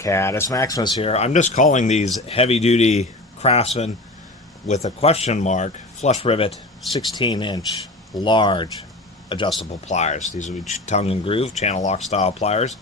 Catus, Maximus here. I'm just calling these heavy-duty Craftsman with a question mark flush rivet 16-inch large adjustable pliers. These would be tongue and groove, channel lock style pliers.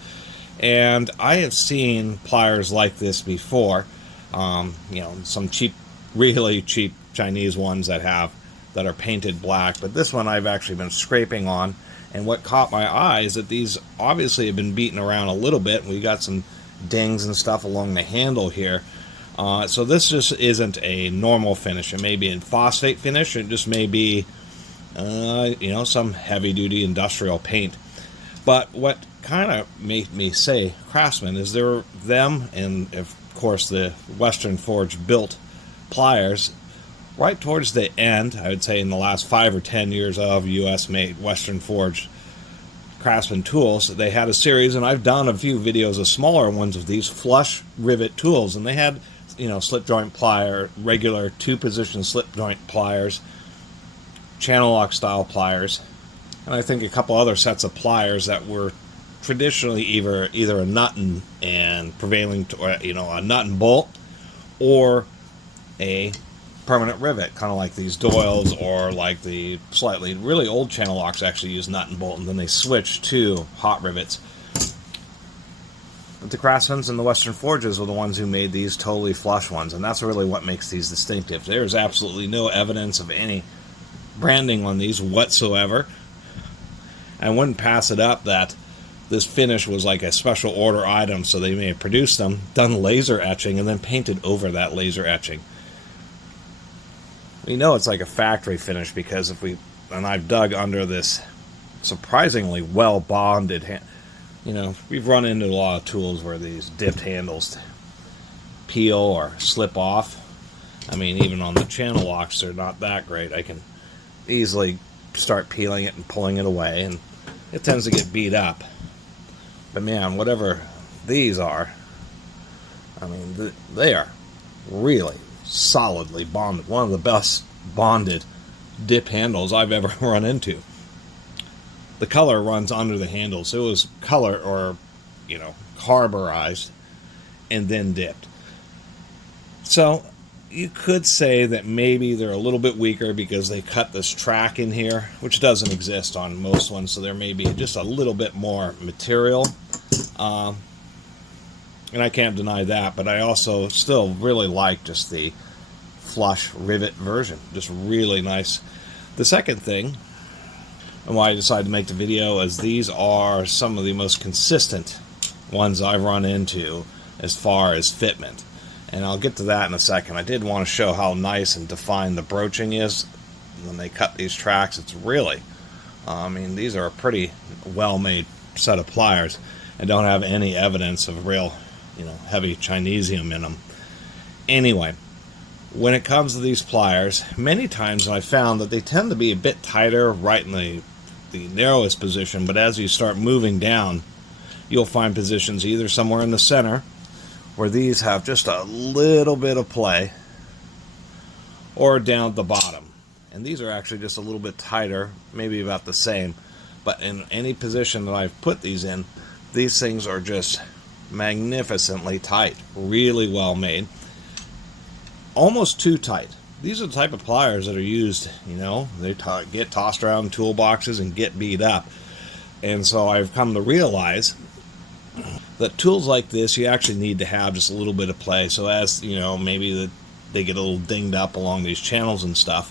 And I have seen pliers like this before. Some cheap, really cheap Chinese ones that are painted black. But this one I've actually been scraping on. And what caught my eye is that these obviously have been beaten around a little bit. We got some dings and stuff along the handle here. So this just isn't a normal finish. It may be a phosphate finish. It just may be, some heavy-duty industrial paint. But what kind of made me say Craftsman is them and, of course, the Western Forge built pliers right towards the end, I would say in the last 5 or 10 years of U.S.-made Western Forge Craftsman tools. They had a series, and I've done a few videos of smaller ones of these flush rivet tools, and they had, slip joint plier, regular 2-position slip joint pliers, channel lock style pliers, and I think a couple other sets of pliers that were traditionally either a nut and prevailing to, a nut and bolt, or a permanent rivet, kind of like these Doyles, or like the slightly really old channel locks actually use nut and bolt, and then they switch to hot rivets. But the Craftsmans and the Western Forges were the ones who made these totally flush ones, and that's really what makes these distinctive. There's absolutely no evidence of any branding on these whatsoever. I wouldn't pass it up that this finish was like a special order item, so they may have produced them, done laser etching, and then painted over that laser etching. We know it's like a factory finish because I've dug under this surprisingly well bonded we've run into a lot of tools where these dipped handles peel or slip off. I mean, even on the channel locks, they're not that great. I can easily start peeling it and pulling it away, and it tends to get beat up. But man, whatever these are, I mean, they are really solidly bonded. One of the best bonded dip handles I've ever run into. The color runs under the handle, so it was color or carburized and then dipped. So you could say that maybe they're a little bit weaker because they cut this track in here, which doesn't exist on most ones, so there may be just a little bit more material. And I can't deny that, but I also still really like just the flush rivet version. Just really nice. The second thing, and why I decided to make the video, is these are some of the most consistent ones I've run into as far as fitment. And I'll get to that in a second. I did want to show how nice and defined the broaching is when they cut these tracks. It's really, these are a pretty well-made set of pliers and don't have any evidence of real heavy Chinesium in them. Anyway, when it comes to these pliers, many times I found that they tend to be a bit tighter right in the narrowest position, but as you start moving down, you'll find positions either somewhere in the center where these have just a little bit of play, or down at the bottom. And these are actually just a little bit tighter, maybe about the same, but in any position that I've put these in, these things are just magnificently tight, really well made, almost too tight. These are the type of pliers that are used, they get tossed around in toolboxes and get beat up. And so I've come to realize that tools like this, you actually need to have just a little bit of play. So as, maybe they get a little dinged up along these channels and stuff,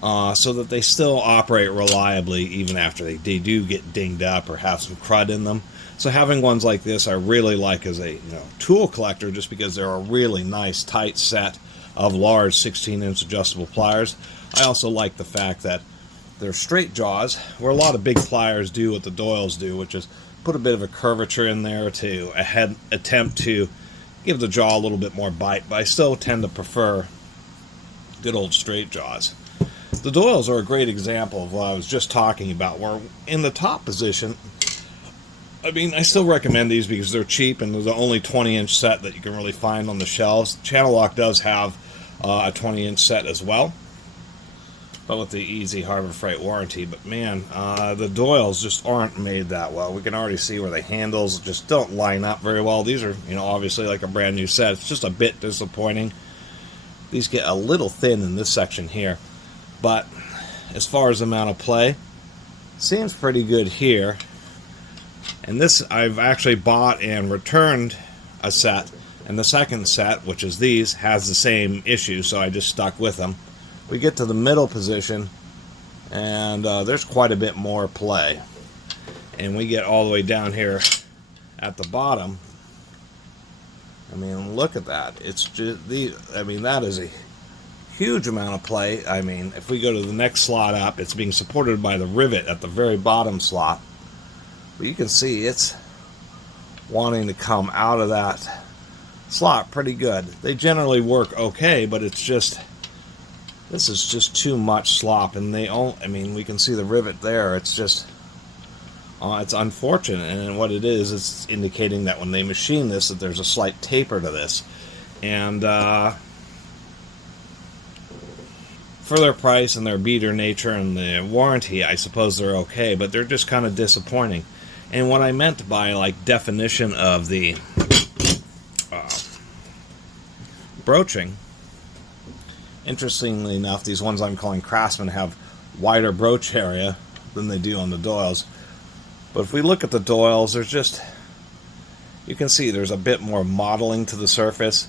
so that they still operate reliably even after they do get dinged up or have some crud in them. So having ones like this I really like as a tool collector, just because they're a really nice tight set of large 16-inch adjustable pliers. I also like the fact that they're straight jaws, where a lot of big pliers do what the Doyles do, which is put a bit of a curvature in there to attempt to give the jaw a little bit more bite, but I still tend to prefer good old straight jaws. The Doyles are a great example of what I was just talking about, where in the top position, I still recommend these because they're cheap and they're the only 20-inch set that you can really find on the shelves. Channel Lock does have a 20-inch set as well. but with the easy Harbor Freight warranty. But man, the Doyles just aren't made that well. We can already see where the handles just don't line up very well. These are, you know, obviously like a brand new set. It's just a bit disappointing. These get a little thin in this section here, but as far as amount of play, seems pretty good here. And this, I've actually bought and returned a set, and the second set, which is these, has the same issue, so I just stuck with them. We get to the middle position, and there's quite a bit more play. And we get all the way down here at the bottom. I mean, look at that. It's just I mean, that is a huge amount of play. I mean, if we go to the next slot up, it's being supported by the rivet at the very bottom slot. But you can see it's wanting to come out of that slot pretty good. They generally work okay, but it's just, this is just too much slop. And they all, I mean, we can see the rivet there. It's just, it's unfortunate. And what it is, it's indicating that when they machine this, that there's a slight taper to this. And for their price and their beater nature and the warranty, I suppose they're okay, but they're just kind of disappointing. And what I meant by like definition of the broaching, interestingly enough, these ones I'm calling Craftsman have wider broach area than they do on the Doyles. But if we look at the Doyles, there's just, you can see there's a bit more modeling to the surface.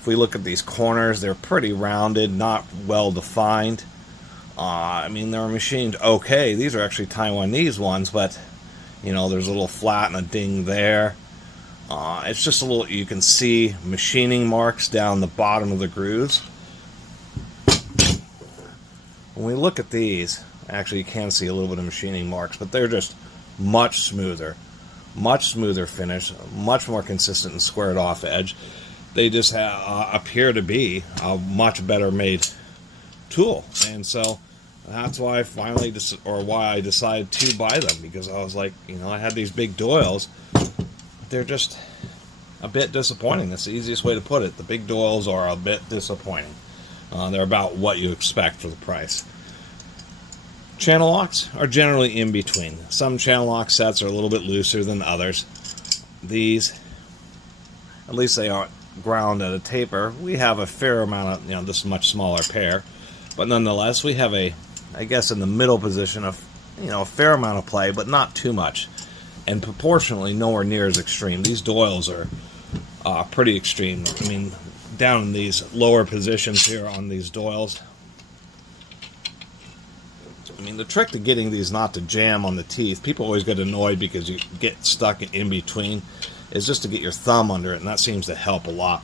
If we look at these corners, they're pretty rounded, not well defined. I mean, they're machined okay. These are actually Taiwanese ones, but you know, there's a little flat and a ding there. It's just a little, you can see machining marks down the bottom of the grooves. When we look at these, actually you can see a little bit of machining marks, but they're just much smoother finish, much more consistent and squared off edge. They just appear to be a much better made tool, and so that's why I finally why I decided to buy them, because I was like, you know, I had these big Doyles. They're just a bit disappointing. That's the easiest way to put it. The big Doyles are a bit disappointing. They're about what you expect for the price. Channel locks are generally in between. Some channel lock sets are a little bit looser than others. These, at least they aren't ground at a taper. We have a fair amount of, you know, this much smaller pair, but nonetheless we have a, I guess in the middle position of, you know, a fair amount of play, but not too much, and proportionally nowhere near as extreme. These Doyles are pretty extreme. I mean, down in these lower positions here on these Doyles, I mean, the trick to getting these not to jam on the teeth, people always get annoyed because you get stuck in between, is just to get your thumb under it, and that seems to help a lot.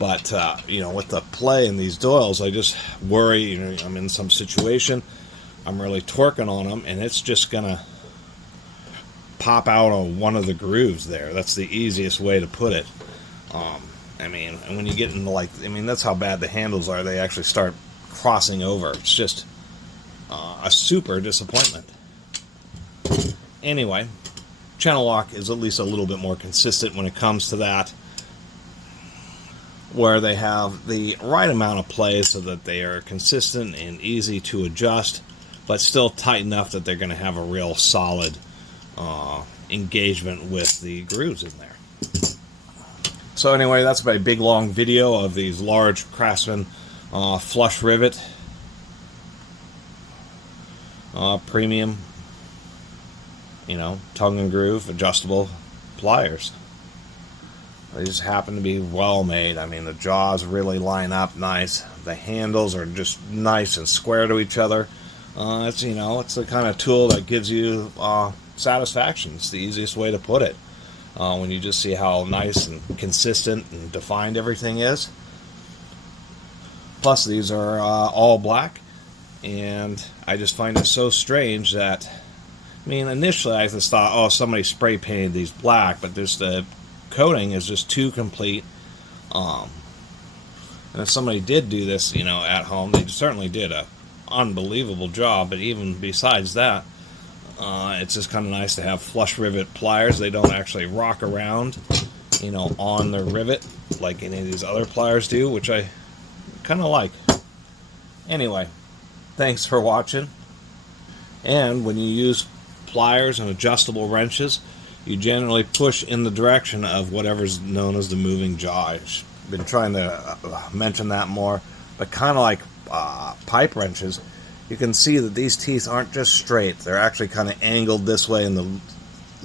But, you know, with the play in these Doyles, I just worry, you know, I'm in some situation, I'm really torquing on them, and it's just going to pop out on one of the grooves there. That's the easiest way to put it. I mean, and when you get into, like, I mean, that's how bad the handles are. They actually start crossing over. It's just a super disappointment. Anyway, channel lock is at least a little bit more consistent when it comes to that, where they have the right amount of play so that they are consistent and easy to adjust, but still tight enough that they're going to have a real solid engagement with the grooves in there. So anyway, that's my big long video of these large Craftsman flush rivet premium, you know, tongue and groove adjustable pliers. They just happen to be well made. I mean, the jaws really line up nice. The handles are just nice and square to each other. It's, you know, it's the kind of tool that gives you satisfaction. It's the easiest way to put it. When you just see how nice and consistent and defined everything is. Plus, these are all black, and I just find it so strange that, I mean, initially I just thought, oh, somebody spray painted these black, but there's the coating is just too complete. And if somebody did do this, you know, at home, they certainly did a unbelievable job. But even besides that, it's just kind of nice to have flush rivet pliers. They don't actually rock around, you know, on the rivet like any of these other pliers do, which I kind of like. Anyway, Thanks for watching. And when you use pliers and adjustable wrenches, you generally push in the direction of whatever's known as the moving jaw. I've been trying to mention that more, but kind of like pipe wrenches, you can see that these teeth aren't just straight. They're actually kind of angled this way, and the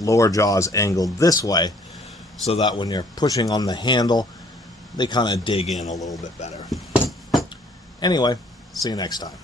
lower jaw is angled this way, so that when you're pushing on the handle, they kind of dig in a little bit better. Anyway, see you next time.